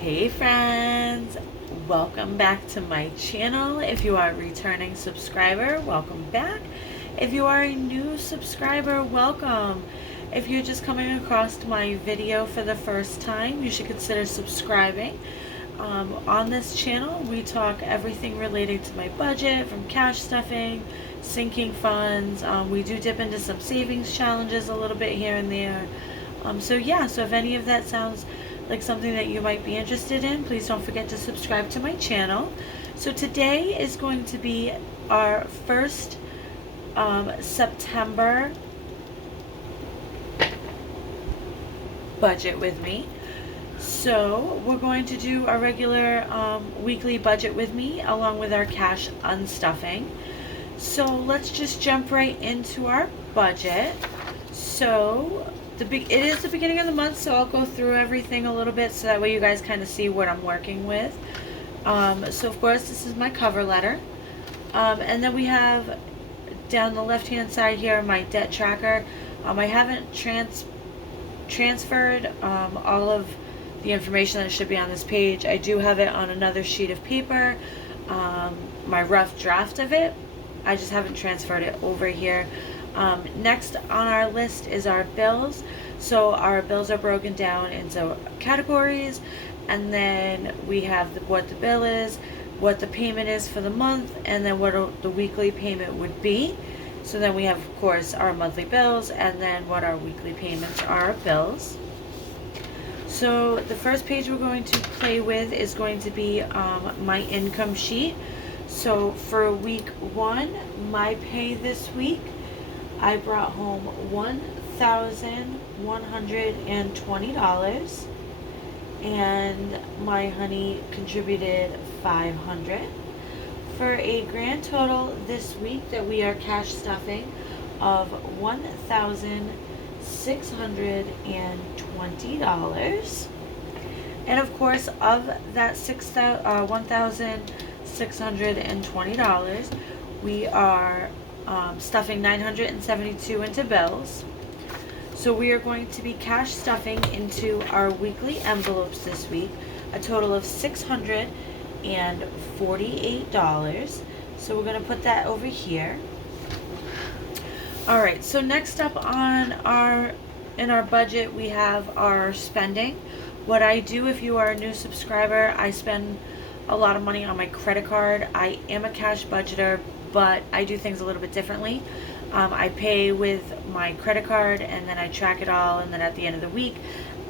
Hey friends, welcome back to my channel. If you are a returning subscriber, welcome back. If you are a new subscriber, welcome. If you're just coming across my video for the first time, you should consider subscribing. On this channel, we talk everything related to my budget, from cash stuffing, sinking funds. We do dip into some savings challenges a little bit here and there. So if any of that sounds like something that you might be interested in, please don't forget to subscribe to my channel. So today is going to be our first September budget with me. So we're going to do our regular weekly budget with me along with our cash unstuffing. So let's just jump right into our budget. So it is the beginning of the month, so I'll go through everything a little bit so that way you guys kind of see what I'm working with. So of course this is my cover letter. And then we have down the left hand side here my debt tracker. I haven't transferred all of the information that should be on this page. I do have it on another sheet of paper, my rough draft of it. I just haven't transferred it over here. Next on our list is our bills. So our bills are broken down into categories, and then we have what the bill is, what the payment is for the month, and then what the weekly payment would be. So then we have, of course, our monthly bills, and then what our weekly payments are of bills. So the first page we're going to play with is going to be my income sheet. So for week 1, my pay this week, I brought home $1,120, and my honey contributed $500 for a grand total this week that we are cash stuffing of $1,620. And of course, of that $1,620, we are stuffing $972 into bills. So we are going to be cash stuffing into our weekly envelopes this week a total of $648. So we're going to put that over here. Alright, so next up in our budget, we have our spending. What I do, if you are a new subscriber, I spend a lot of money on my credit card. I am a cash budgeter, but I do things a little bit differently. I pay with my credit card, and then I track it all, and then at the end of the week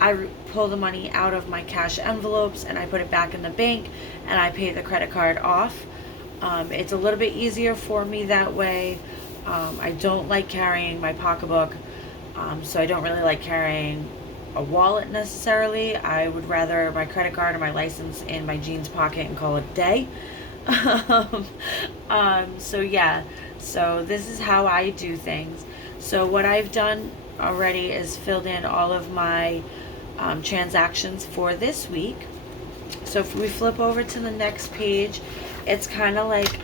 I pull the money out of my cash envelopes and I put it back in the bank, and I pay the credit card off. It's a little bit easier for me that way. I don't like carrying my pocketbook, so I don't really like carrying a wallet necessarily. I would rather my credit card or my license in my jeans pocket and call it a day. So this is how I do things. So what I've done already is filled in all of my transactions for this week. So if we flip over to the next page, it's kind of like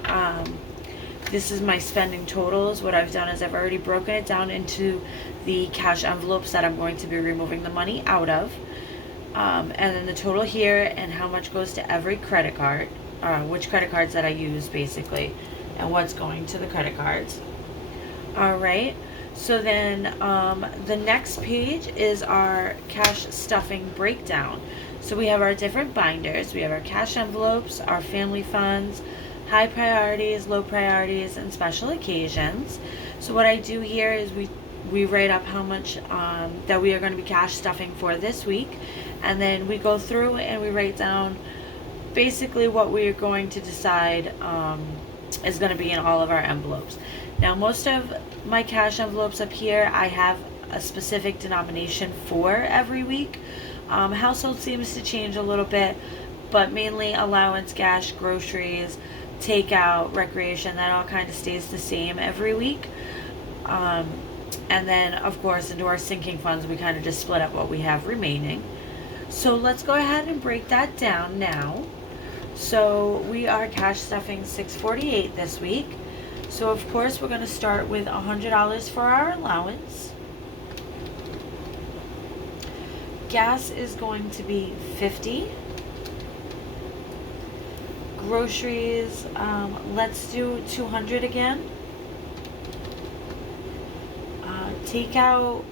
this is my spending totals. What I've done is I've already broken it down into the cash envelopes that I'm going to be removing the money out of, and then the total here and how much goes to every credit card, which credit cards that I use basically, and what's going to the credit cards. Alright, so then the next page is our cash stuffing breakdown. So we have our different binders. We have our cash envelopes, our family funds, high priorities, low priorities, and special occasions. So what I do here is we write up how much that we are going to be cash stuffing for this week, and then we go through and we write down basically what we are going to decide is going to be in all of our envelopes. Now, most of my cash envelopes up here, I have a specific denomination for every week. Household seems to change a little bit, but mainly allowance, gas, groceries, takeout, recreation, that all kind of stays the same every week. And then, of course, into our sinking funds, we kind of just split up what we have remaining. So let's go ahead and break that down now. So we are cash stuffing $648 this week. So of course we're going to start with $100 for our allowance. Gas is going to be $50. Groceries, let's do 200 again. Takeout,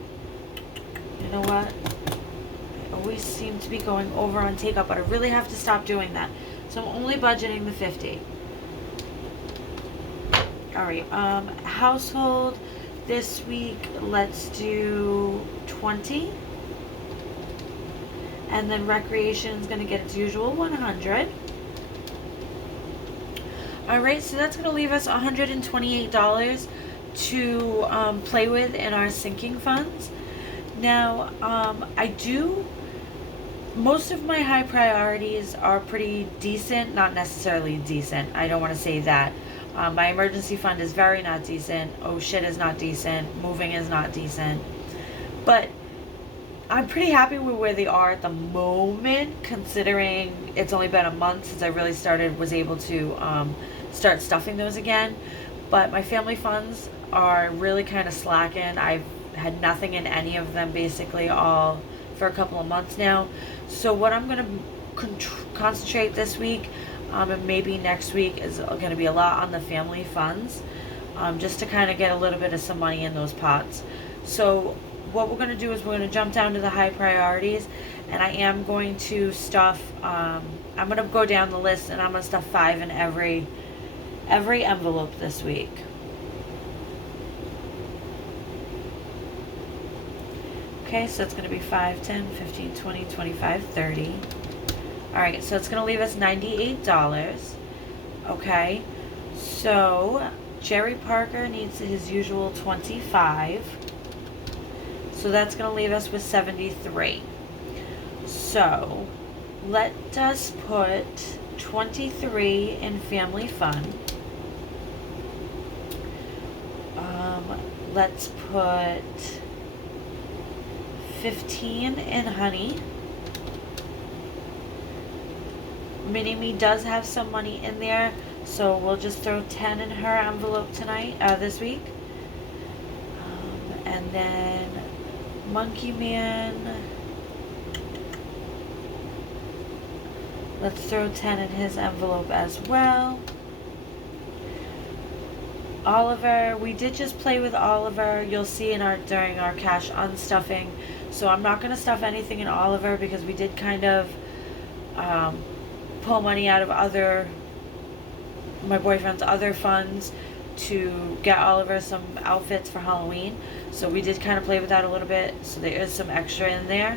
you know what? I always seem to be going over on takeout, but I really have to stop doing that. So I'm only budgeting the 50. Alright, household this week, let's do 20. And then recreation is going to get its usual 100. Alright, so that's going to leave us $128 to play with in our sinking funds. Now, most of my high priorities are pretty decent, not necessarily decent. I don't want to say that. My emergency fund is very not decent. Oh shit is not decent. Moving is not decent. But I'm pretty happy with where they are at the moment, considering it's only been a month since I really was able to start stuffing those again. But my family funds are really kind of slacking. I've had nothing in any of them basically all for a couple of months now. So what I'm going to concentrate this week and maybe next week is going to be a lot on the family funds, just to kind of get a little bit of some money in those pots. So what we're going to do is we're going to jump down to the high priorities, and I am going to stuff, I'm going to go down the list and I'm going to stuff 5 in every envelope this week. Okay, so it's going to be 5, 10, 15, 20, 25, 30. Alright, so it's going to leave us $98. Okay, so Jerry Parker needs his usual 25. So that's going to leave us with 73. So let us put 23 in family fun. Let's put 15 in honey. Mini-Me does have some money in there, so we'll just throw 10 in her envelope tonight, this week. And then Monkey Man, let's throw 10 in his envelope as well. Oliver, we did just play with Oliver. You'll see during our cash unstuffing. So I'm not going to stuff anything in Oliver because we did kind of pull money out of my boyfriend's other funds to get Oliver some outfits for Halloween. So we did kind of play with that a little bit. So there is some extra in there.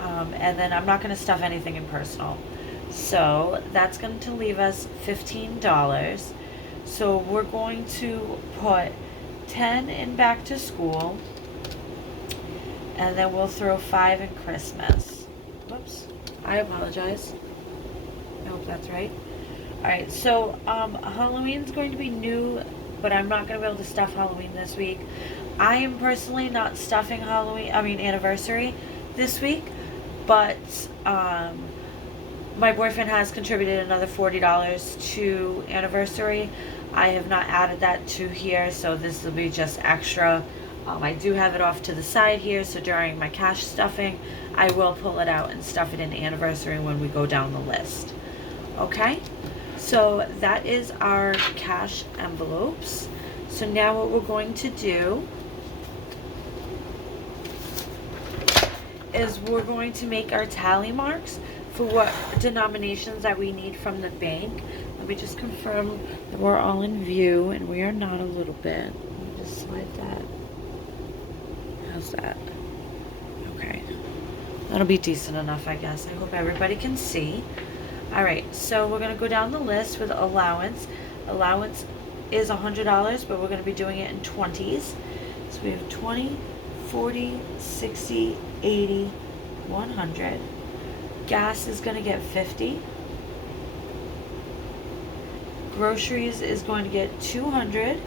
And then I'm not going to stuff anything in personal. So that's going to leave us $15. So we're going to put 10 in back to school. And then we'll throw 5 in Christmas. Whoops. I apologize. I hope that's right. Alright, so Halloween's going to be new, but I'm not going to be able to stuff Halloween this week. I am personally not stuffing anniversary this week, but my boyfriend has contributed another $40 to anniversary. I have not added that to here, so this will be just extra. I do have it off to the side here, so during my cash stuffing, I will pull it out and stuff it in anniversary when we go down the list. Okay, so that is our cash envelopes. So now what we're going to do is we're going to make our tally marks for what denominations that we need from the bank. Let me just confirm that we're all in view and we are not a little bit. Let me just slide that. How's that? Okay. That'll be decent enough, I guess. I hope everybody can see. Alright, so we're going to go down the list with allowance. Allowance is $100, but we're going to be doing it in 20s. So we have 20, 40, 60, 80, 100. Gas is going to get 50. Groceries is going to get 200.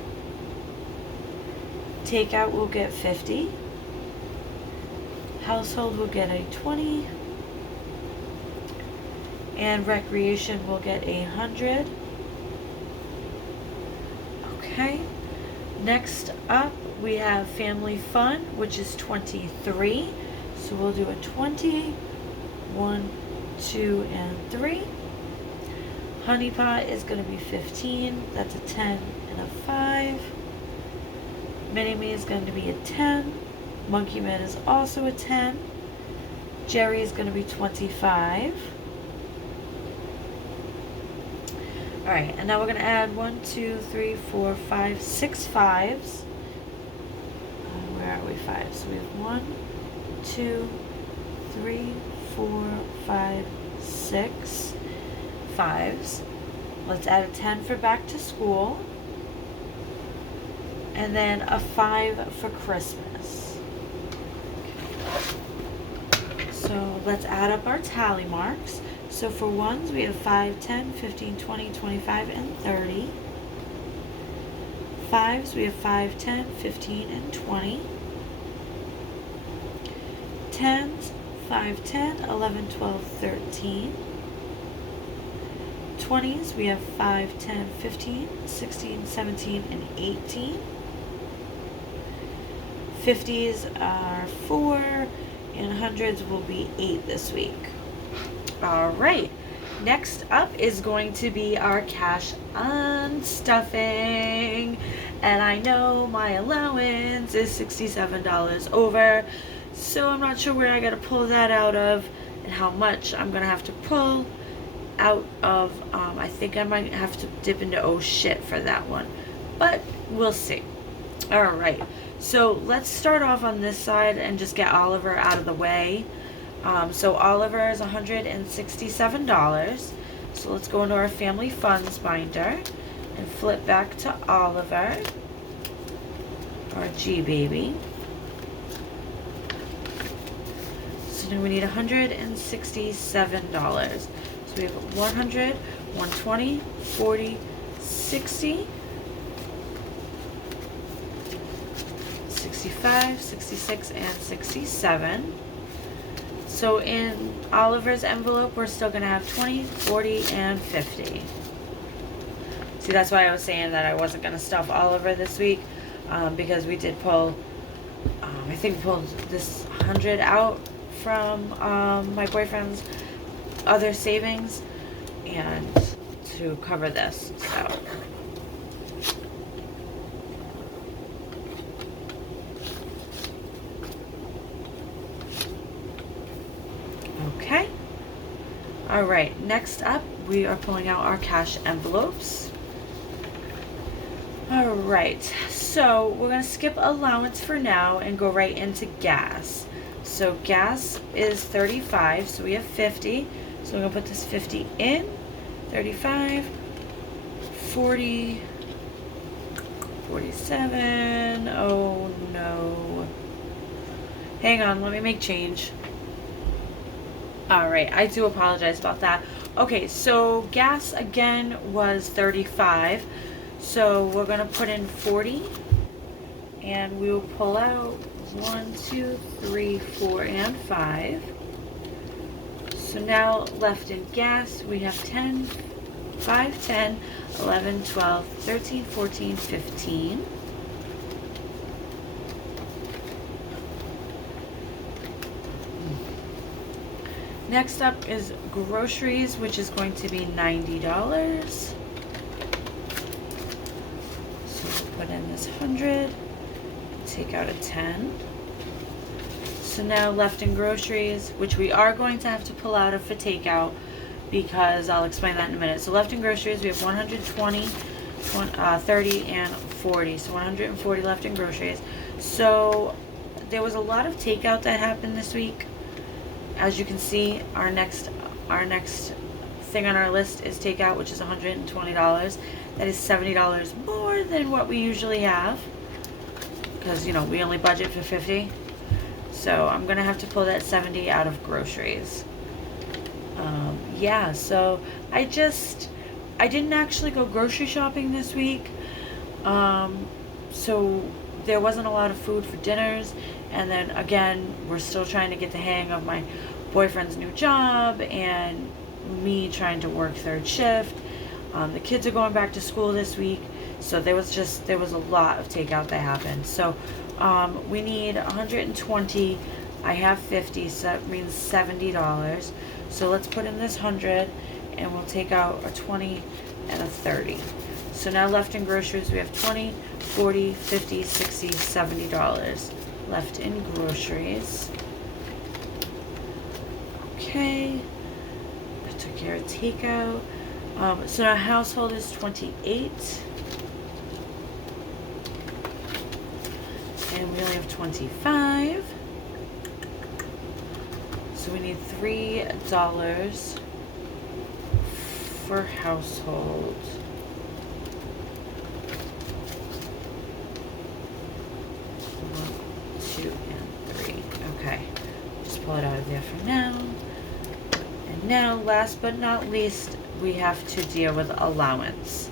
Takeout will get 50. Household will get a 20. And recreation will get 100. Okay. Next up, we have family fun, which is 23. So we'll do a 20, 1, 2, and 3. Honey Pot is going to be 15. That's a 10 and a 5. Mini Me is going to be a 10. Monkey Man is also a 10. Jerry is going to be 25. Alright, and now we're going to add 1, 2, 3, 4, 5, 6 fives. Where are we? 5. So we have 1, 2, 3, 4, 5, 6 fives. Let's add a 10 for back to school. And then a 5 for Christmas. So let's add up our tally marks. So for ones, we have 5, 10, 15, 20, 25, and 30. Fives, we have 5, 10, 15, and 20. Tens, 5, 10, 11, 12, 13. 20s, we have 5, 10, 15, 16, 17, and 18. 50s are 4, and hundreds will be 8 this week. Alright, next up is going to be our cash unstuffing. And I know my allowance is $67 over, so I'm not sure where I gotta pull that out of and how much I'm gonna have to pull out of. I think I might have to dip into oh shit for that one, but we'll see. Alright, so let's start off on this side and just get Oliver out of the way. So Oliver is $167. So let's go into our family funds binder and flip back to Oliver, our G baby. So now we need $167. So we have 100, 120, 40, 60, 65, 66, and 67. So in Oliver's envelope, we're still going to have 20, 40, and 50. See, that's why I was saying that I wasn't going to stuff Oliver this week, because we did pull, I think we pulled this 100 out from my boyfriend's other savings and to cover this. So okay. All right, next up we are pulling out our cash envelopes. All right, so we're gonna skip allowance for now and go right into gas. So gas is 35, so we have 50. So we're gonna put this 50 in, 35, 40, 47, oh no. Hang on, let me make change. Alright, I do apologize about that. Okay, so gas again was 35. So we're going to put in 40. And we will pull out 1, 2, 3, 4, and 5. So now left in gas, we have 10, 5, 10, 11, 12, 13, 14, 15. Next up is groceries, which is going to be $90. So we'll put in this 100, take out a 10. So now left in groceries, which we are going to have to pull out of for takeout because I'll explain that in a minute. So left in groceries, we have 120, 30, and 40. So 140 left in groceries. So there was a lot of takeout that happened this week. As you can see, our next thing on our list is takeout, which is $120. That is $70 more than what we usually have, because you know we only budget for 50. So I'm gonna have to pull that 70 out of groceries. Yeah, so I didn't actually go grocery shopping this week. So there wasn't a lot of food for dinners. And then again, we're still trying to get the hang of my boyfriend's new job and me trying to work third shift. The kids are going back to school this week, so there was a lot of takeout that happened. So we need 120. I have 50, so that means $70. So let's put in this 100 and we'll take out a 20 and a 30. So now left in groceries, we have 20, 40, 50, 60, $70 left in groceries. Okay, I took care of takeout. So our household is 28. And we only have 25. So we need $3 for household. 1, 2, and 3. Okay. Just pull it out of there for now. And now, last but not least, we have to deal with allowance.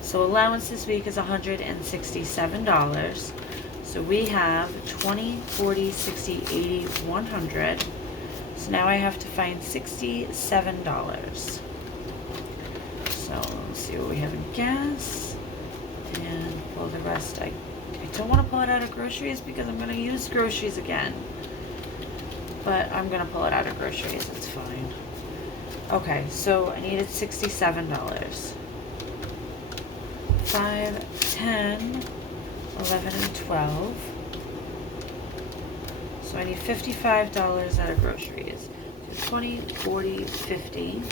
So allowance this week is $167. So we have 20, 40, 60, 80, 100. So now I have to find $67. So let's see what we have in gas. And pull the rest. I don't want to pull it out of groceries because I'm going to use groceries again. But I'm going to pull it out of groceries. It's fine. Okay, so I needed $67. 5, 10, 11, and 12. So I need $55 out of groceries. So 20, 40, 50.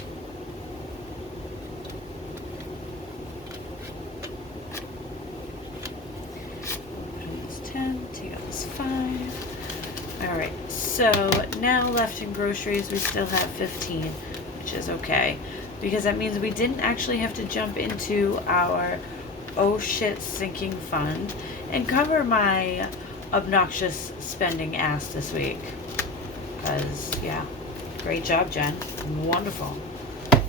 This 10, take out this 5. Alright, so now left in groceries we still have 15, which is okay. Because that means we didn't actually have to jump into our oh shit sinking fund and cover my obnoxious spending ass this week. Because, yeah, great job, Jen. Wonderful.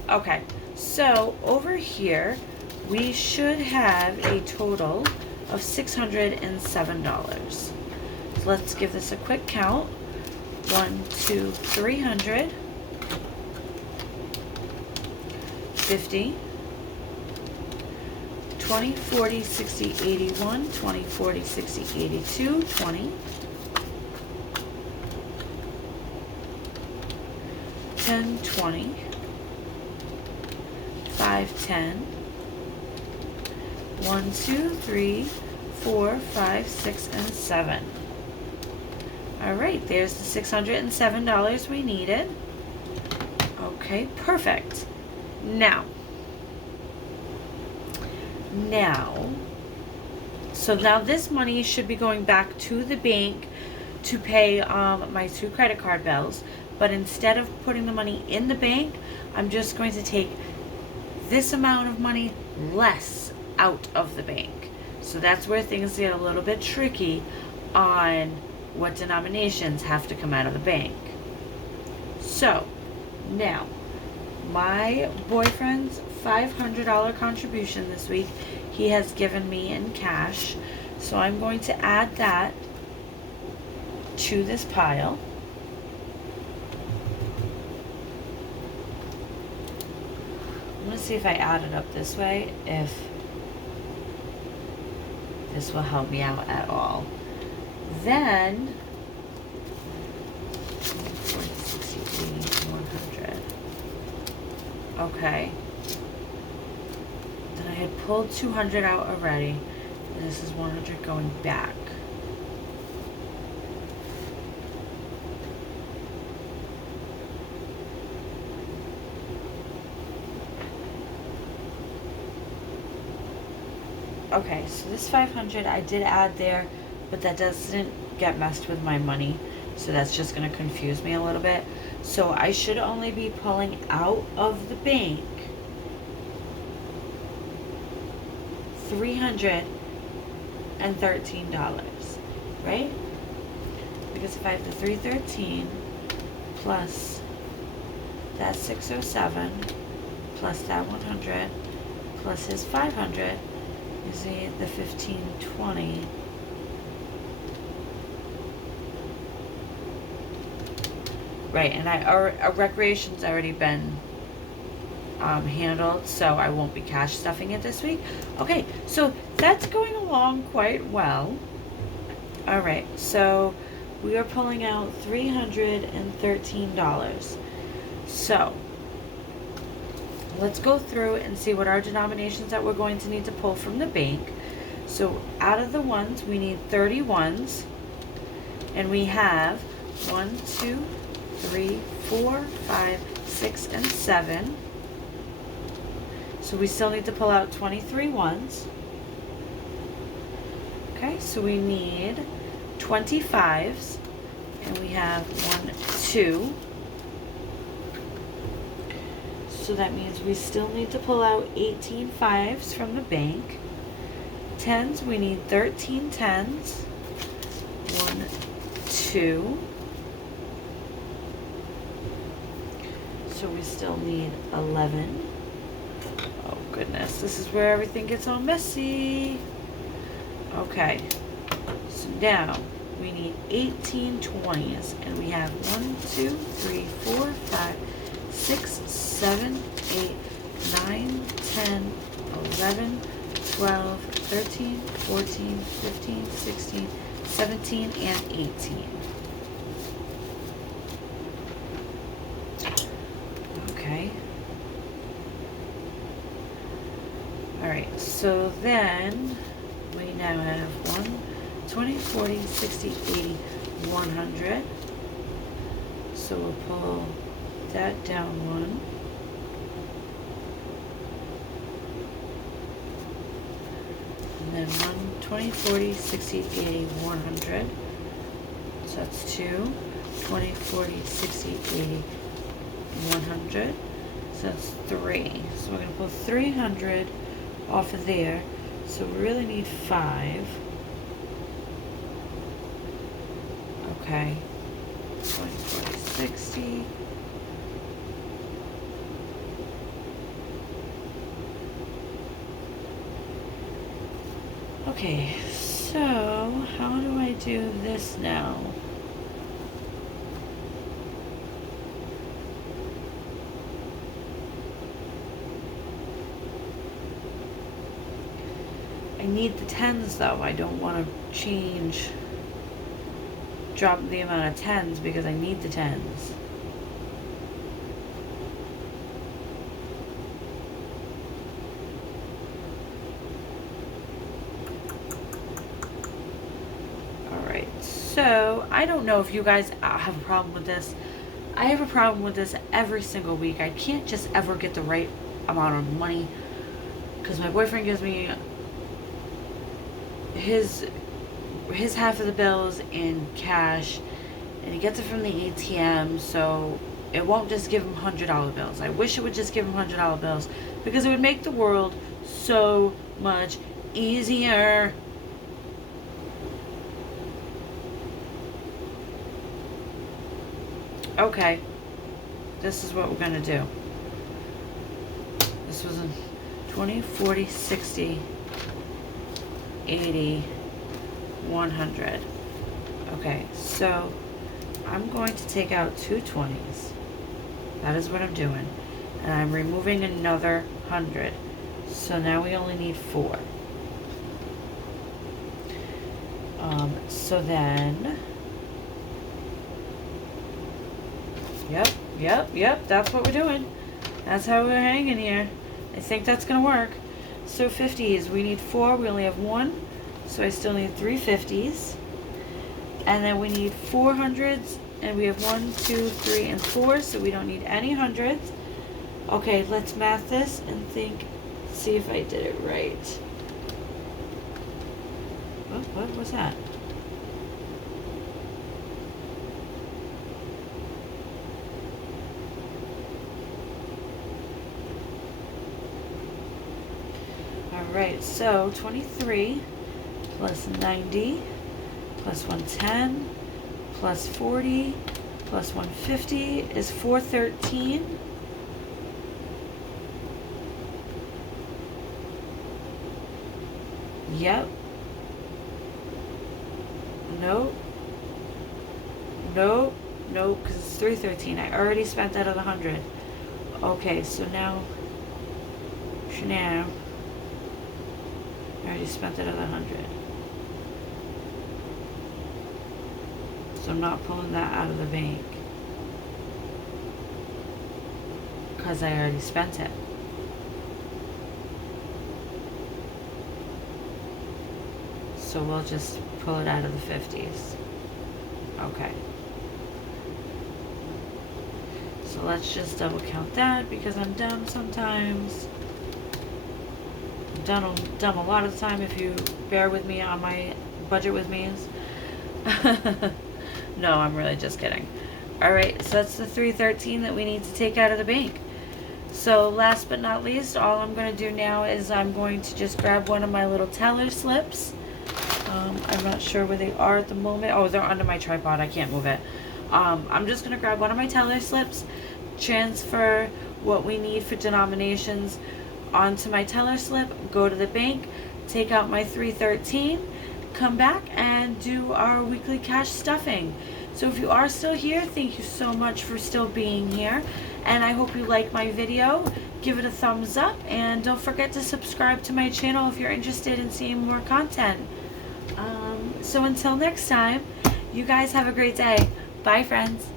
Okay, so over here, we should have a total of $607. So let's give this a quick count. 1, 2, 300. 50. 20, 40, 60, 81, 20, 40, 60, 82, 20, 10, 20, 5, 10, 1, 2, 3, 4, 5, 6, and 7. Alright, there's the $607 we needed. Okay, perfect. So now this money should be going back to the bank to pay my 2 credit card bills, but instead of putting the money in the bank, I'm just going to take this amount of money less out of the bank. So that's where things get a little bit tricky on what denominations have to come out of the bank. So now my boyfriend's $500 contribution this week, he has given me in cash. So I'm going to add that to this pile. I'm going to see if I add it up this way, if this will help me out at all. Then 40, 60, 80, 100. Okay. Then I had pulled 200 out already. And this is 100 going back. Okay, so this 500 I did add there, but that doesn't get messed with my money. So that's just going to confuse me a little bit. So I should only be pulling out of the bank $313, right? Because if I have the 313 plus that 607 plus that 100 plus his 500 is the 1520. Right, and our recreation's already been handled, so I won't be cash stuffing it this week. Okay, so that's going along quite well. Alright, so we are pulling out $313. So let's go through and see what our denominations that we're going to need to pull from the bank. So out of the ones, we need 31s, and we have 1, 2, 3, 4, 5, 6, and 7. So we still need to pull out 23 ones. Okay, so we need 25s, and we have 1, 2. So that means we still need to pull out 18 5s from the bank. 10s, we need 13 10s. 1, 2. So we still need 11. Oh goodness, this is where everything gets all messy. Okay, so now we need 18 20s, and we have 1, 2, 3, 4, 5, 6, 7, 8, 9, 10, 11, 12, 13, 14, 15, 16, 17, and 18. Okay. Alright, so then we now have 1, 20, 40, 60, 80, 100. So we'll pull that down 1. And then 1, 20, 40, 60, 80, 100. So that's 2, 20, 40, 60, 80, 100. So that's 3. So we're going to pull 300 off of there. So we really need 5. Okay. 20, 40, 60. Okay, so how do I do this now? I need the 10s though. I don't want to drop the amount of 10s because I need the 10s. Alright, so I don't know if you guys have a problem with this. I have a problem with this every single week. I can't just ever get the right amount of money because my boyfriend gives me his half of the bills in cash, and he gets it from the ATM, so it won't just give him $100 bills. I wish it would just give him $100 bills because it would make the world so much easier. Okay, this is what we're gonna do. This was a 20, 40, 60, 80, 100. Okay, so I'm going to take out 2 20s. That is what I'm doing. And I'm removing another 100. So now we only need 4. So then, yep, that's what we're doing. That's how we're hanging here. I think that's gonna work. So 50s, we need 4, we only have 1. So I still need 3 50s. And then we need 4 hundreds, and we have 1, 2, 3, and 4, so we don't need any hundreds. Okay, let's math this and see if I did it right. What was that? Alright, so 23 plus 90 plus 110 plus 40 plus 150 is 413. Yep. Nope. Nope. Nope, because it's 313. I already spent that of the 100. Okay, so now I already spent it at 100. So I'm not pulling that out of the bank because I already spent it. So we'll just pull it out of the 50s. Okay. So let's just double count that because I'm dumb sometimes. I'm dumb a lot of the time if you bear with me on my budget with me's. No, I'm really just kidding. Alright, so that's the $313 that we need to take out of the bank. So last but not least, all I'm going to do now is I'm going to just grab one of my little teller slips. I'm not sure where they are at the moment. Oh, they're under my tripod. I can't move it. I'm just going to grab one of my teller slips, transfer what we need for denominations onto my teller slip, go to the bank, take out my $313, come back and do our weekly cash stuffing. So if you are still here, thank you so much for still being here, and I hope you like my video. Give it a thumbs up, and don't forget to subscribe to my channel if you're interested in seeing more content. So until next time, you guys have a great day. Bye, friends.